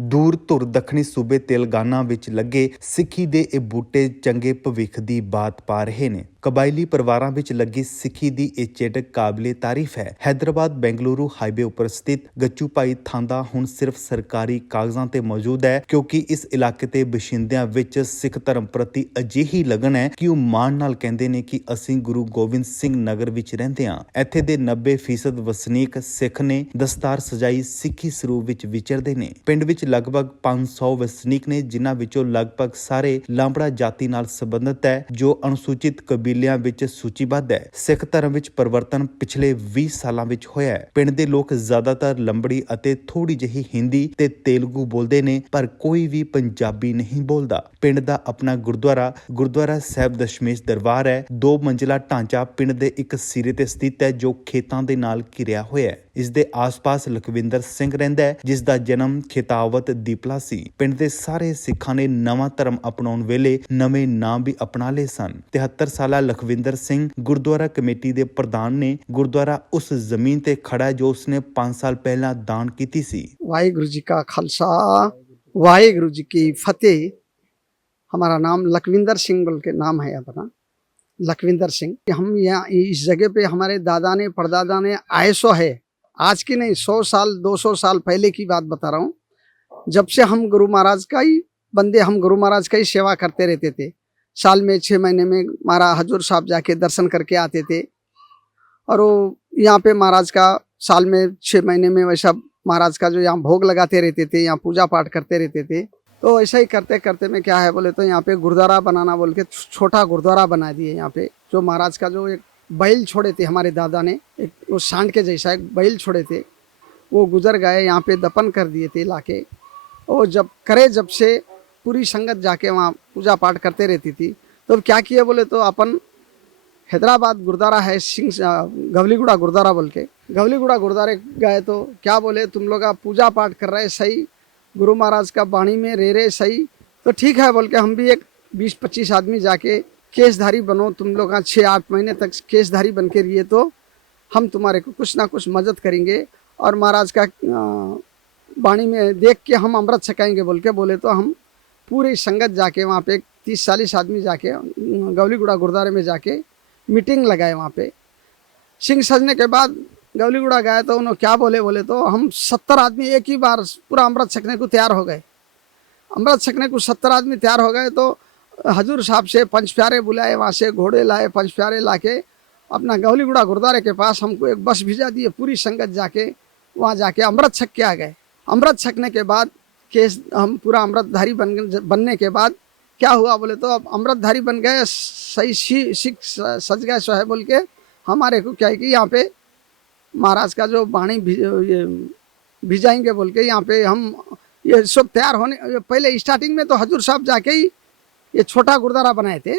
ਦੂਰ ਧੁਰ ਦੱਖਣੀ ਸੂਬੇ ਤੇਲੰਗਾਨਾ ਵਿੱਚ ਲੱਗੇ ਸਿੱਖੀ ਦੇ ਇਹ ਬੂਟੇ ਚੰਗੇ ਭਵਿੱਖ ਦੀ ਬਾਤ ਪਾ ਰਹੇ ਨੇ। ਕਬਾਇਲੀ ਪਰਿਵਾਰਾਂ ਵਿੱਚ ਲੱਗੀ ਸਿੱਖੀ ਦੀ ਇਹ ਚੇਟਕ ਕਾਬਲੇ ਤਾਰੀਫ ਹੈ। ਹੈਦਰਾਬਾਦ ਬੈਂਗਲੁਰੂ ਹਾਈਵੇ ਉੱਪਰ ਸਥਿਤ ਗੱਚੂਪਾਈ ਥਾਂਦਾ ਹੁਣ ਸਿਰਫ ਸਰਕਾਰੀ ਕਾਗਜ਼ਾਂ ਤੇ ਮੌਜੂਦ ਹੈ, ਕਿਉਂਕਿ ਇਸ ਇਲਾਕੇ ਦੇ ਬਸ਼ਿੰਦਿਆਂ ਵਿੱਚ ਸਿੱਖ ਧਰਮ ਪ੍ਰਤੀ ਅਜਿਹੀ ਲਗਨ ਹੈ ਕਿ ਉਹ ਮਾਣ ਨਾਲ ਕਹਿੰਦੇ ਨੇ ਕਿ ਅਸੀਂ ਗੁਰੂ ਗੋਬਿੰਦ ਸਿੰਘ ਨਗਰ ਵਿੱਚ ਰਹਿੰਦੇ ਹਾਂ। ਇੱਥੇ ਦੇ 90% ਵਸਨੀਕ ਸਿੱਖ ਨੇ। ਦਸਤਾਰ ਸਜਾਈ ਸਿੱਖੀ ਸਰੂਪ ਵਿੱਚ ਵਿਚਰਦੇ ਨੇ। ਪਿੰਡ ਵਿੱਚ ਲਗਭਗ 500 ਵਸਨੀਕ ਨੇ, ਜਿਨ੍ਹਾਂ ਵਿੱਚੋਂ ਲਗਭਗ ਸਾਰੇ ਲਾਂਬੜਾ ਜਾਤੀ ਨਾਲ ਸੰਬੰਧਿਤ ਹੈ, ਜੋ ਅਨੁਸੂਚਿਤ ਕਬੀਲਿਆਂ ਵਿੱਚ ਸੂਚੀਬੱਧ ਹੈ। ਸਿੱਖ ਧਰਮ ਵਿੱਚ ਪਰਿਵਰਤਨ ਪਿਛਲੇ 20 ਸਾਲਾਂ ਵਿੱਚ ਹੋਇਆ ਹੈ। ਪਿੰਡ ਦੇ ਲੋਕ ਜ਼ਿਆਦਾਤਰ ਲੰਬੜੀ ਅਤੇ ਥੋੜੀ ਜਿਹੀ ਹਿੰਦੀ ਤੇ ਤੇਲਗੂ ਬੋਲਦੇ ਨੇ, ਪਰ ਕੋਈ ਵੀ ਪੰਜਾਬੀ ਨਹੀਂ ਬੋਲਦਾ। ਪਿੰਡ ਦਾ ਆਪਣਾ ਗੁਰਦੁਆਰਾ ਸਾਹਿਬ ਦਸ਼ਮੇਸ਼ ਦਰਬਾਰ ਹੈ। 2 ਮੰਜ਼ਿਲਾ ਢਾਂਚਾ ਪਿੰਡ ਦੇ ਇੱਕ ਸਿਰੇ ਤੇ ਸਥਿਤ ਹੈ, ਜੋ ਖੇਤਾਂ ਦੇ ਨਾਲ ਘਿਰਿਆ ਹੋਇਆ ਹੈ। ਇਸ ਦੇ ਆਸ-ਪਾਸ ਲਖਵਿੰਦਰ ਸਿੰਘ ਰਹਿੰਦਾ ਹੈ, ਜਿਸ ਦਾ ਜਨਮ ਖੇਤਾਵਤ ਦੀਪਲਾ ਸੀ। ਪਿੰਡ ਦੇ ਸਾਰੇ ਸਿੱਖਾਂ ਨੇ ਨਵਾਂ ਧਰਮ ਅਪਣਾਉਣ ਵੇਲੇ ਨਵੇਂ ਨਾਮ ਵੀ ਅਪਣਾ ਲਏ ਸਨ। 73 ਸਾਲਾ ਲਖਵਿੰਦਰ ਸਿੰਘ ਗੁਰਦੁਆਰਾ ਕਮੇਟੀ ਦੇ ਪ੍ਰਧਾਨ ਨੇ। ਗੁਰਦੁਆਰਾ ਉਸ ਜ਼ਮੀਨ ਤੇ ਖੜਾ ਹੈ ਜੋ ਉਸਨੇ 5 ਸਾਲ ਪਹਿਲਾਂ ਦਾਨ ਕੀਤੀ ਸੀ। वाहिगुरु जी का खालसा वाहिगुरु जी की फतेह। हमारा नाम लखविंदर सिंह बोल के नाम है अपना, लखविंदर सिंह। हम यहाँ इस जगह पे हमारे दादा ने परदादा ने आयसो है, आज की नहीं 100 साल 200 साल पहले की बात बता रहा हूँ। जब से हम गुरु महाराज का ही बंदे, हम गुरु महाराज का ही सेवा करते रहते थे। साल में 6 महीने में महाराज हजूर साहब जाके दर्शन करके आते थे, और वो यहाँ पे महाराज का साल में 6 महीने में वैसा महाराज का जो यहाँ भोग लगाते रहते थे, यहाँ पूजा पाठ करते रहते थे। तो ऐसा ही करते करते में क्या है बोले तो यहाँ पे गुरुद्वारा बनाना बोल के छोटा गुरुद्वारा बना दिए। यहाँ पे जो महाराज का जो एक बैल छोड़े थे हमारे दादा ने, एक वो सांड के जैसा एक बैल छोड़े थे, वो गुजर गए, यहाँ पे दफन कर दिए थे लाके। और जब से पूरी संगत जाके वहाँ पूजा पाठ करते रहती थी। तो क्या किए बोले तो अपन हैदराबाद गुरुद्वारा है सिंह गवलीगुड़ा गुरुद्वारा बोल के, गवलीगुड़ा गुरुद्वारे गए तो क्या बोले तुम लोग पूजा पाठ कर रहे सही, गुरु महाराज का वाणी में रहे सही, तो ठीक है बोल के हम भी एक 20-25 आदमी जाके केसधारी बनो, तुम लोग 6-8 महीने तक केसधारी बन के रहिए तो हम तुम्हारे को कुछ ना कुछ मदद करेंगे, और महाराज का वाणी में देख के हम अमृत छकाएंगे बोल के बोले। तो हम पूरी संगत जाके वहाँ पे 30-40 आदमी जाके गवलीगुड़ा गुरुद्वारे में जाके मीटिंग लगाए। वहाँ पे सिंह सजने के बाद गवलीगुड़ा गए तो उन्होंने क्या बोले तो हम 70 आदमी एक ही बार पूरा अमृत छकने को तैयार हो गए। अमृत छकने को 70 आदमी तैयार हो गए। तो हजूर साहब से 5 प्यारे बुलाए, वहाँ से घोड़े लाए, 5 प्यारे लाके अपना गवलीगुड़ा गुरुद्वारे के पास हमको एक बस भिजा दिए। पूरी संगत जाके वहाँ जाके अमृत छक के आ गए। अमृत छकने के बाद केस हम पूरा अमृतधारी बनने के बाद क्या हुआ बोले तो अब अमृतधारी बन गए, सही सिख सज गए सो है बोल के हमारे को क्या है कि यहाँ पे महाराज का जो वाणी भिजाएंगे बोल के यहाँ पे हम ये सब तैयार होने पहले स्टार्टिंग में तो हजूर साहब जाके ही ये छोटा गुरुद्वारा बनाए थे।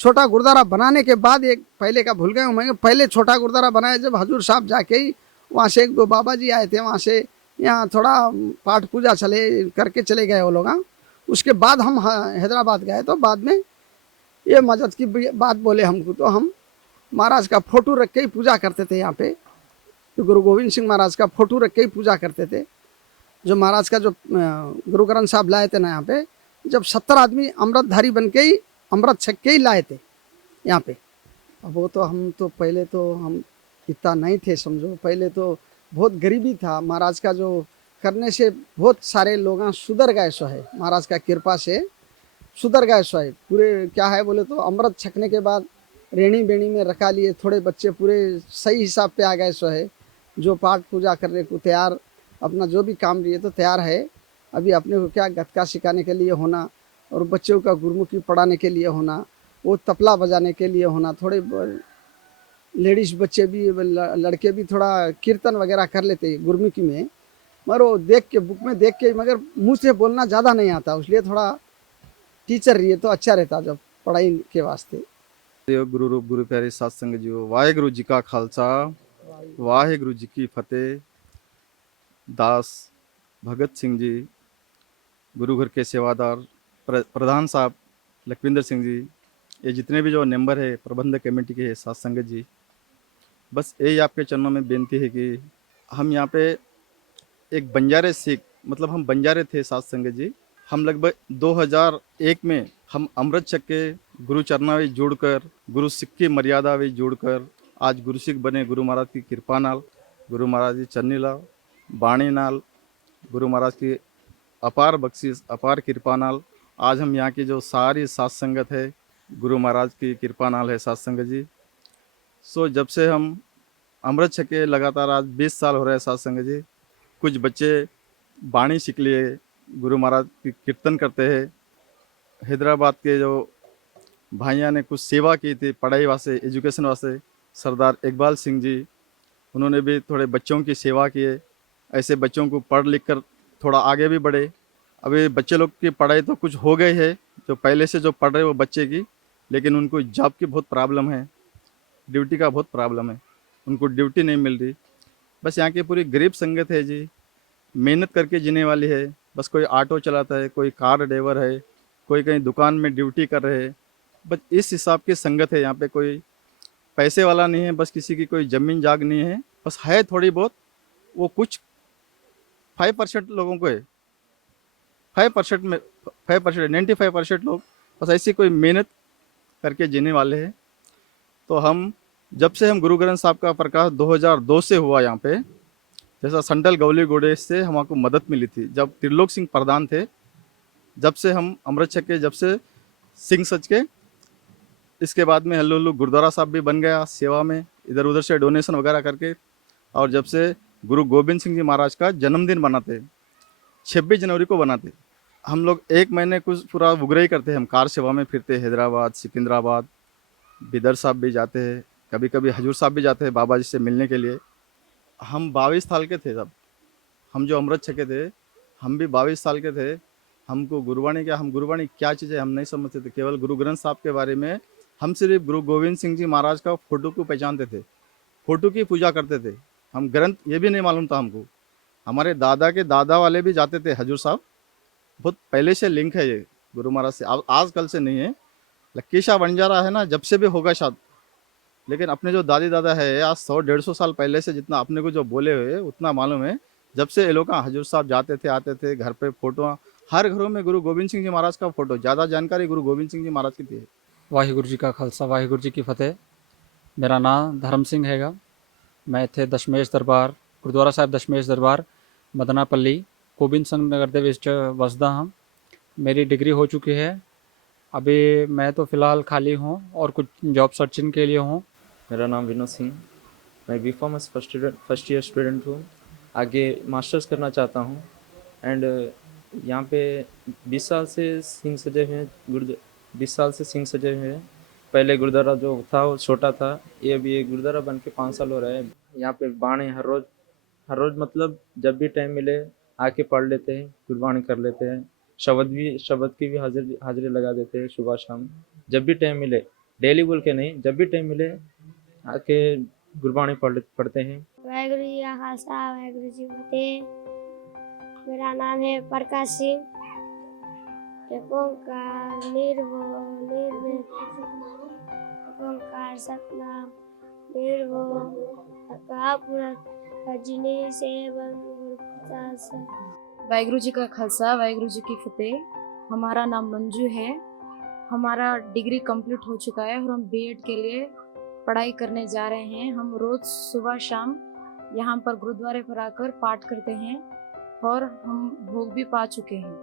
छोटा गुरुद्वारा बनाने के बाद एक पहले का भूल गए मैं, पहले छोटा गुरुद्वारा बनाया जब हजूर साहब जाके ही वहाँ से 1-2 बाबा जी आए थे, वहाँ से यहाँ थोड़ा पाठ पूजा करके चले गए वो लोग। उसके बाद हम हैदराबाद गए तो बाद में ये मदद की बात बोले हमको, तो हम महाराज का फोटो रख के ही पूजा करते थे। यहाँ पे तो गुरु गोविंद सिंह महाराज का फोटो रख के ही पूजा करते थे। जो महाराज का जो गुरु ग्रंथ साहब लाए थे ना यहाँ पे, जब 70 आदमी अमृतधारी बन के ही अमृत छक के ही लाए थे यहाँ पे। अब वो तो हम तो पहले तो हम इतना नहीं थे समझो, पहले तो बहुत गरीबी था। महाराज का जो करने से बहुत सारे लोग सुधर गए सो है, महाराज का कृपा से सुधर गए सो है। पूरे क्या है बोले तो अमृत छकने के बाद रेणी बेणी में रखा लिए, थोड़े बच्चे पूरे सही हिसाब पे आ गए सो है, जो पाठ पूजा करने को तैयार, अपना जो भी काम लिए तो तैयार है। अभी अपने को क्या गतका सिखाने के लिए होना, और बच्चों का गुरुमुखी पढ़ाने के लिए होना, वो तबला बजाने के लिए होना, थोड़े लेडीज बच्चे भी लड़के भी थोड़ा कीर्तन वगैरह कर लेते गुरुमुखी में, मगर वो देख के बुक में देख के, मगर मुँह से बोलना ज़्यादा नहीं आता, इसलिए थोड़ा टीचर रही तो अच्छा रहता जब पढ़ाई के वास्ते। गुरु रूप गुरु प्यारे सत्संग जी, वाहिगुरु जी का खालसा वाहिगुरु जी की फतेह। दास भगत सिंह जी, गुरु घर के सेवादार प्रधान साहब लखविंदर सिंह जी, ये जितने भी जो मेंबर है प्रबंधक कमेटी के सत्संग जी, बस यही आपके चरणों में बेनती है कि हम यहाँ पे एक बंजारे सिख मतलब हम बंजारे थे सात संगत जी। हम लगभग 2001 में हम अमृत छक के गुरु चरणावेश जोड़कर, गुरु सिख की मर्यादावेश जोड़कर आज गुरु सिख बने। गुरु महाराज की कृपा नाल, गुरु महाराज की चन्नी लाल बाणी नाल, गुरु महाराज की अपार बख्शिश, अपार कृपा नाल आज हम यहाँ की जो सारी सात संगत है, गुरु महाराज की कृपा नाल है सात संगत जी। सो जब से हम अमृत छके लगातार आज 20 साल हो रहे हैं सात संगत जी। कुछ बच्चे बाणी सीख लिए, गुरु महाराज की कीर्तन करते हैं। हैदराबाद के जो भाइयों ने कुछ सेवा की थी पढ़ाई वास्ते, एजुकेशन वास्ते, सरदार इकबाल सिंह जी, उन्होंने भी थोड़े बच्चों की सेवा किए। ऐसे बच्चों को पढ़ लिख कर थोड़ा आगे भी बढ़े। अभी बच्चे लोग की पढ़ाई तो कुछ हो गई है, जो पहले से जो पढ़ रहे वो बच्चे की, लेकिन उनको जॉब की बहुत प्रॉब्लम है, ड्यूटी का बहुत प्रॉब्लम है, उनको ड्यूटी नहीं मिल रही। बस यहाँ की पूरी गरीब संगत है जी, मेहनत करके जीने वाली है। बस कोई ऑटो चलाता है, कोई कार ड्राइवर है, कोई कहीं दुकान में ड्यूटी कर रहे हैं। बस इस हिसाब की संगत है यहाँ पे। कोई पैसे वाला नहीं है, बस किसी की कोई ज़मीन जाग नहीं है, बस है थोड़ी बहुत। वो कुछ 5% लोगों को है, 5% में 5%, 95% लोग बस ऐसी कोई मेहनत करके जीने वाले हैं। तो हम जब से हम गुरु ग्रंथ साहब का प्रकाश 2002 से हुआ यहाँ पे, जैसा संडल गौली घोड़े से हमको मदद मिली थी जब त्रिलोक सिंह प्रधान थे, जब से हम अमृत छक के, जब से सिंह सच के, इसके बाद में हल्लू हल्लू गुरुद्वारा साहब भी बन गया सेवा में, इधर उधर से डोनेशन वगैरह करके। और जब से गुरु गोविंद सिंह जी महाराज का जन्मदिन बनाते, 26 जनवरी को बनाते, हम लोग एक महीने कुछ पूरा उगराई करते हैं। हम कार सेवा में फिरते, हैदराबाद, सिकंदराबाद, बिदर साहब भी जाते हैं, कभी कभी हजूर साहब भी जाते हैं बाबा जी से मिलने के लिए। हम 22 साल के थे तब, हम जो अमृत छके थे, हम भी 22 साल के थे। हमको गुरुवाणी क्या चीज़ है हम नहीं समझते थे। केवल गुरु ग्रंथ साहब के बारे में हम सिर्फ गुरु गोविंद सिंह जी महाराज का फोटो को पहचानते थे, फोटो की पूजा करते थे। हम ग्रंथ ये भी नहीं मालूम था हमको। हमारे दादा के दादा वाले भी जाते थे हजूर साहब, बहुत पहले से लिंक है ये गुरु महाराज से, आजकल से नहीं है। लक्की शाह बंजारा है ना, जब से भी होगा शायद, लेकिन अपने जो दादी दादा है आज 100-150 साल पहले से जितना अपने को जो बोले हुए उतना मालूम है। जब से ये लोग हजूर साहब जाते थे, आते थे, घर पे फोटो, हर घरों में गुरु गोविंद सिंह जी महाराज का फोटो, ज़्यादा जानकारी गुरु गोविंद सिंह जी महाराज की थी। वाहिगुरु जी का खालसा वाहिगुरु जी की फतेह। मेरा नाम धर्म सिंह हैगा। मैं ਇੱਥੇ ਦਸ਼ਮੇਸ਼ ਦਰਬਾਰ ਗੁਰਦੁਆਰਾ ਸਾਹਿਬ ਦਸ਼ਮੇਸ਼ ਦਰਬਾਰ ਮਦਨਾਪੱਲੀ गोविंद सिंह नगर ਦੇ ਵਿੱਚ वसदा ਹਾਂ। मेरी डिग्री हो चुकी है। अभी मैं तो फ़िलहाल खाली हूँ और कुछ जॉब सर्चिंग के लिए हूँ। मेरा नाम विनोद सिंह, मैं B commerce first year student हूँ। आगे मास्टर्स करना चाहता हूँ। एंड यहाँ पे 20 साल से सिंह सजे हुए हैं, 20 साल से सिंह सजे हुए हैं। पहले गुरुद्वारा जो था वो छोटा था, ये अभी एक गुरुद्वारा बन के 5 साल हो रहा है। यहाँ पे बाणी हर रोज़ मतलब जब भी टाइम मिले आके पढ़ लेते हैं, गुरबाणी कर लेते हैं। शब्द की भी हाजिरी लगा देते हैं सुबह शाम, जब भी टाइम मिले, डेली बोल के नहीं, जब भी टाइम मिले आके गुरबाणी पढ़ते हैं। वाहेगुरु जी का खालसा वाहेगुरु जी फतेह। मेरा नाम है प्रकाश सिंह। ओंकार निर्भय ओंकार सतनाम निर्भय अकापुरत अजनी सेवन गुरु प्रसाद। वाहिगुरु जी का खालसा वाहिगुरु जी की फतेह। हमारा नाम मंजू है। हमारा डिग्री कंप्लीट हो चुका है और हम बीएड के लिए पढ़ाई करने जा रहे हैं। हम रोज़ सुबह शाम यहाँ पर गुरुद्वारे पर आकर पाठ करते हैं और हम भोग भी पा चुके हैं।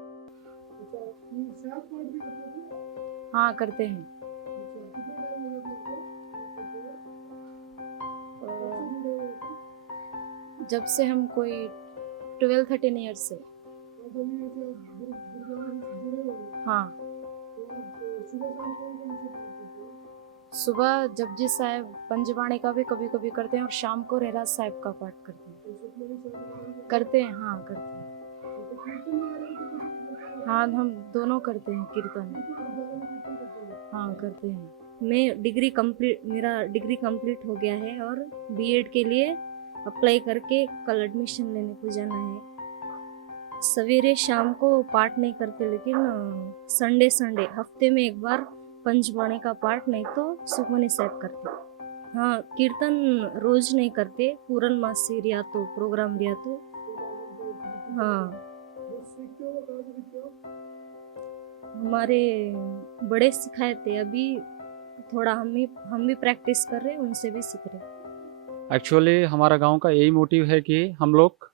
हाँ करते हैं। जब से हम कोई 12-13 ईयर्स से। हाँ, सुबह जपजी साहिब पंजवाणी का भी कभी कभी करते हैं और शाम को रहराज साहिब का पाठ करते हैं। करते हैं, हाँ करते हैं। हाँ हम दोनों करते हैं कीर्तन। हाँ करते हैं। मेरा डिग्री कंप्लीट हो गया है और बीएड के लिए अप्लाई करके कल एडमिशन लेने को जाना है। सवेरे शाम को पाठ नहीं करते, लेकिन संडे हफ्ते में एक बार पंचवाणी का पाठ, नहीं तो सुखमनी साहिब करते। हाँ कीर्तन रोज नहीं करते, पूरन मासी रिया तो प्रोग्राम रिया तो। हाँ हमारे बड़े सिखाए थे, अभी थोड़ा हम भी प्रैक्टिस कर रहे हैं, उनसे भी सीख रहे हैं। एक्चुअली हमारा गांव का यही मोटिव है कि हम लोग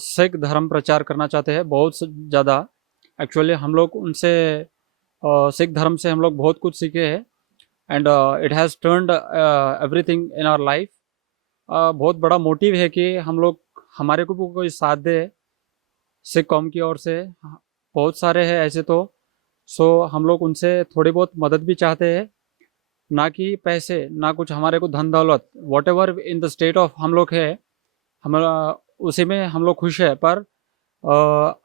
सिख धर्म प्रचार करना चाहते हैं बहुत ज़्यादा। एक्चुअली हम लोग उनसे सिख धर्म से हम लोग बहुत कुछ सीखे हैं and it has turned everything in our life. बहुत बड़ा मोटिव है कि हम लोग हमारे को भी कोई साथ दे सिख कौम की ओर से। बहुत सारे हैं ऐसे तो, सो हम लोग उनसे थोड़ी बहुत मदद भी चाहते हैं, ना कि पैसे, ना कुछ हमारे को धन दौलत, what ever in the state of हम लोग है, हमारा उसी में हम लोग खुश है। पर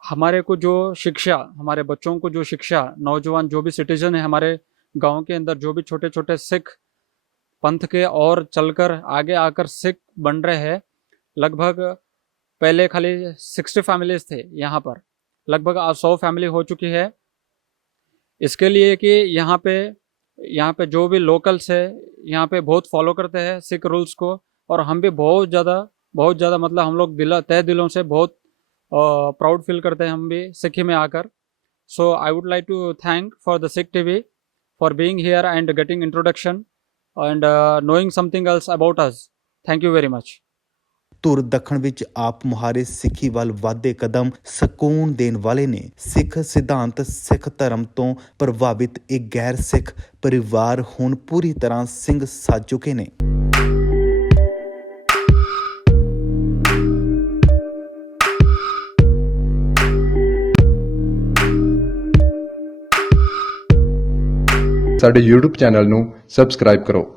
हमारे को जो शिक्षा, हमारे बच्चों को जो शिक्षा, नौजवान जो भी सिटीजन है हमारे गांव के अंदर, जो भी छोटे छोटे सिख पंथ के और चलकर आगे आकर सिख बन रहे हैं, लगभग पहले खाली 60 फैमिलीज थे यहाँ पर, लगभग 100 फैमिली हो चुकी है। इसके लिए कि यहाँ पे जो भी लोकल्स है यहाँ पे बहुत फॉलो करते हैं सिख रूल्स को, और हम भी बहुत ज़्यादा मतलब हम लोग तहे दिलों से बहुत प्राउड फील करते हैं हम भी सिक्की में आकर। So I would like to thank for the Sikh TV for being here and getting introduction and knowing something else about us. Thank you very much. ਧੁਰ ਦੱਖਣ ਵਿੱਚ ਆਪ ਮੁਹਾਰੇ ਸਿੱਖੀ ਵੱਲ ਵਾਧੇ ਕਦਮ ਸਕੂਨ ਦੇਣ ਵਾਲੇ ਨੇ। ਸਿੱਖ ਸਿਧਾਂਤ, ਸਿੱਖ ਧਰਮ ਤੋਂ ਪ੍ਰਭਾਵਿਤ ਇਹ ਗੈਰ ਸਿੱਖ ਪਰਿਵਾਰ ਹੁਣ ਪੂਰੀ ਤਰ੍ਹਾਂ ਸਿੰਘ ਸੱਜ ਚੁੱਕੇ ਨੇ। ਸਾਡੇ YouTube ਚੈਨਲ ਨੂੰ ਸਬਸਕ੍ਰਾਈਬ ਕਰੋ।